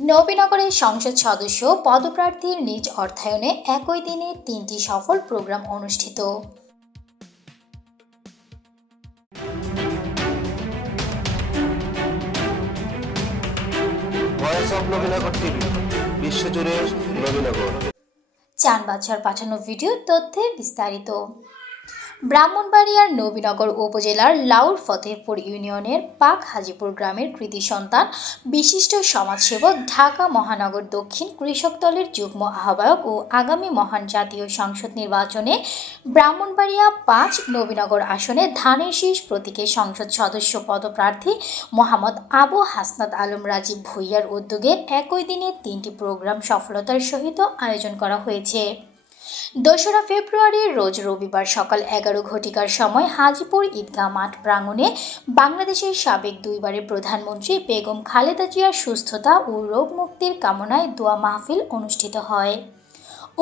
নবীনগরের সংসদ সদস্য পদপ্রার্থীর নিজ অর্থায়নে একই দিনে 3টি সফল প্রোগ্রাম অনুষ্ঠিত। বিশ্বজুড়ে নবীনগর। চান বাদশার পাঠানো ভিডিও তথ্যে বিস্তারিত। ব্রাহ্মণবাড়িয়ার নবীনগর উপজেলার লাউর ফতেহপুর ইউনিয়নের পাক হাজিপুর গ্রামের কৃতি সন্তান বিশিষ্ট সমাজসেবক, ঢাকা মহানগর দক্ষিণ কৃষক দলের যুগ্ম আহ্বায়ক ও আগামী মহান জাতীয় সংসদ নির্বাচনে ব্রাহ্মণবাড়িয়া 5 নবীনগর আসনে ধানের শীষ প্রতীকে সংসদ সদস্য পদপ্রার্থী মোহাম্মদ আবু হাসনাত আলম রাজীব ভূঁইয়ার উদ্যোগে একই দিনে 3টি প্রোগ্রাম সফলতার সহিত আয়োজন করা হয়েছে। 2রা ফেব্রুয়ারি রোজ রবিবার সকাল 11 ঘটিকার সময় হাজিপুর ঈদগাহ মাঠ প্রাঙ্গণে বাংলাদেশের সাবেক 2বারের প্রধানমন্ত্রী বেগম খালেদা জিয়ার সুস্থতা ও রোগ মুক্তির কামনায় দোয়া মাহফিল অনুষ্ঠিত হয়।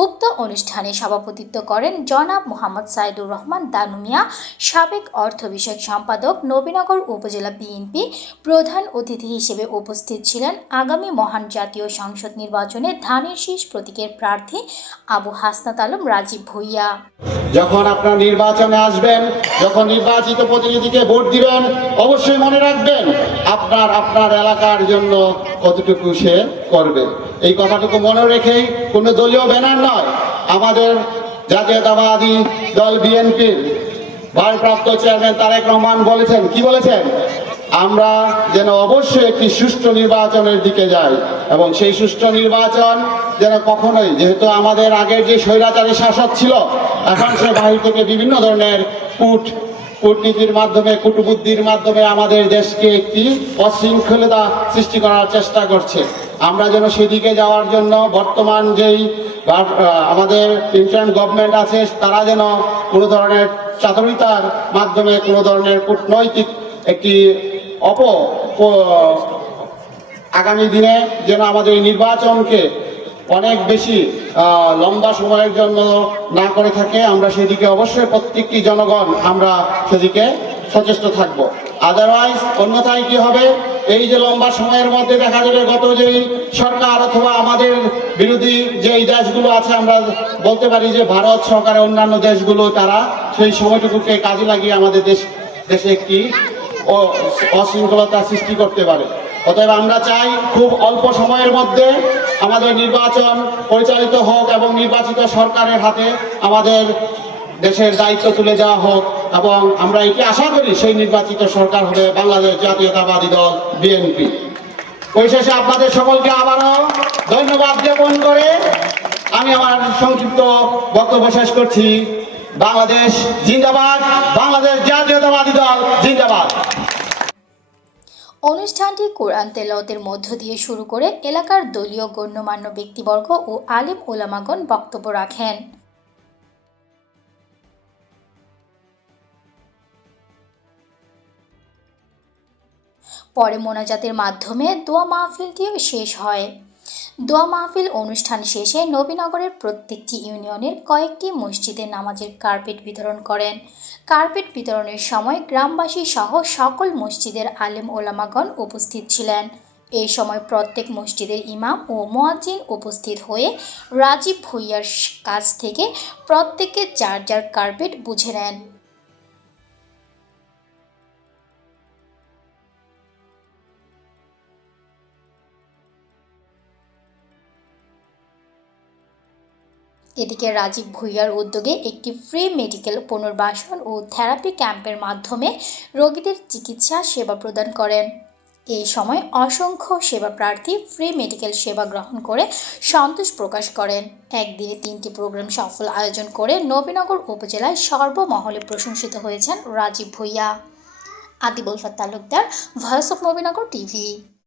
উক্ত অনুষ্ঠানে সভাপতিত্ব করেন জনাব মোহাম্মদ সাইদুর রহমান দানু মিয়া, সাবেক অর্থ বিষয়ক সম্পাদক, নবীনগর উপজেলা বিএনপি। প্রধান অতিথি হিসেবে উপস্থিত ছিলেন আগামী মহান জাতীয় সংসদ নির্বাচনে ধানের শীষ প্রতীকের প্রার্থী আবু হাসনাত আলম রাজীব ভূঁইয়া। যখন আপনারা নির্বাচনে আসবেন, যখন নির্বাচিত প্রতিনিধিকে ভোট দিবেন, অবশ্যই মনে রাখবেন আপনার এলাকার জন্য কতটুকু সে করবে। এই কথাটুকু মনে রেখেই কোনো দলীয় ব্যানার নয়, আমাদের জাতীয়তাবাদী দল বিএনপির ভারপ্রাপ্ত চেয়ারম্যান তারেক রহমান বলেছেন, কি বলেছেন? আমরা যেন অবশ্যই একটি সুষ্ঠু নির্বাচনের দিকে যাই এবং সেই সুষ্ঠু নির্বাচন যেন কখনোই, যেহেতু আমাদের আগের যে স্বৈরাচারী শাসক ছিল, এখন সে বাহির থেকে বিভিন্ন ধরনের কূটনীতির মাধ্যমে, কূটবুদ্ধির মাধ্যমে আমাদের দেশকে একটি অশৃঙ্খলতা সৃষ্টি করার চেষ্টা করছে। আমরা যেন সেদিকে যাওয়ার জন্য বর্তমান যেই আমাদের ইন্টার্ন গভর্নমেন্ট আছে, তারা যেন কোনো ধরনের চাতুরিতার মাধ্যমে, কোনো ধরনের কূটনৈতিক একটি আগামী দিনে যেন আমাদের এই নির্বাচনকে অনেক বেশি লম্বা সময়ের জন্য না করে থাকে, আমরা সেদিকে অবশ্যই প্রত্যেকটি জনগণ আমরা সেদিকে সচেষ্ট থাকব। আদারওয়াইজ অন্যথায় কি হবে, এই যে লম্বা সময়ের মধ্যে দেখা যাবে গত যেই সরকার অথবা আমাদের বিরোধী যেই দেশগুলো আছে, আমরা বলতে পারি যে ভারত সরকারের অন্যান্য দেশগুলো, তারা সেই সময়টুকুকে কাজে লাগিয়ে আমাদের দেশে একটি অশৃঙ্খলতা সৃষ্টি করতে পারে। অতএব আমরা চাই খুব অল্প সময়ের মধ্যে আমাদের নির্বাচন পরিচালিত হোক এবং নির্বাচিত সরকারের হাতে আমাদের দেশের দায়িত্ব তুলে দেওয়া হোক, এবং আমরা এটি আশা করি সেই নির্বাচিত সরকার হবে বাংলাদেশ জাতীয়তাবাদী দল বিএনপি। পরিশেষে আপনাদের সকলকে আবারও ধন্যবাদ জ্ঞাপন করে আমি আমার সংক্ষিপ্ত বক্তব্য শেষ করছি। বাংলাদেশ জিন্দাবাদ, বাংলাদেশ জাতীয়তাবাদী দল জিন্দাবাদ। অনুষ্ঠানটি কোরআন তেলাওয়াতের মধ্য দিয়ে শুরু করে এলাকার দলীয় গণ্যমান্য ব্যক্তিবর্গ ও আলেম ওলামাগণ বক্তব্য রাখেন। পরে মোনাজাতের মাধ্যমে দোয়া মাহফিলটিও শেষ হয়। দোয়া মাহফিল অনুষ্ঠান শেষে নবীনগরের প্রত্যেকটি ইউনিয়নের কয়েকটি মসজিদে নামাজের কার্পেট বিতরণ করেন। কার্পেট বিতরণের সময় গ্রামবাসী সহ সকল মসজিদের আলেম ওলামাগণ উপস্থিত ছিলেন। এই সময় প্রত্যেক মসজিদের ইমাম ও মুয়াজ্জিন উপস্থিত হয়ে রাজীব ভূঁইয়ার কাছ থেকে প্রত্যেকে যার যার কার্পেট বুঝে নেন। এদিকে রাজীব ভূঁইয়ার উদ্যোগে একটি ফ্রি মেডিকেল পুনর্বাসন ও থেরাপি ক্যাম্পের মাধ্যমে রোগীদের চিকিৎসা সেবা প্রদান করেন। এই সময় অসংখ্য সেবা প্রার্থী ফ্রি মেডিকেল সেবা গ্রহণ করে সন্তোষ প্রকাশ করেন। একদিনে 3টি প্রোগ্রাম সফল আয়োজন করে নবীনগর উপজেলায় সর্বমহলে প্রশংসিত হয়েছেন Rajib Bhuiyan. Adibul Talukdar, voice of Nabinagar TV.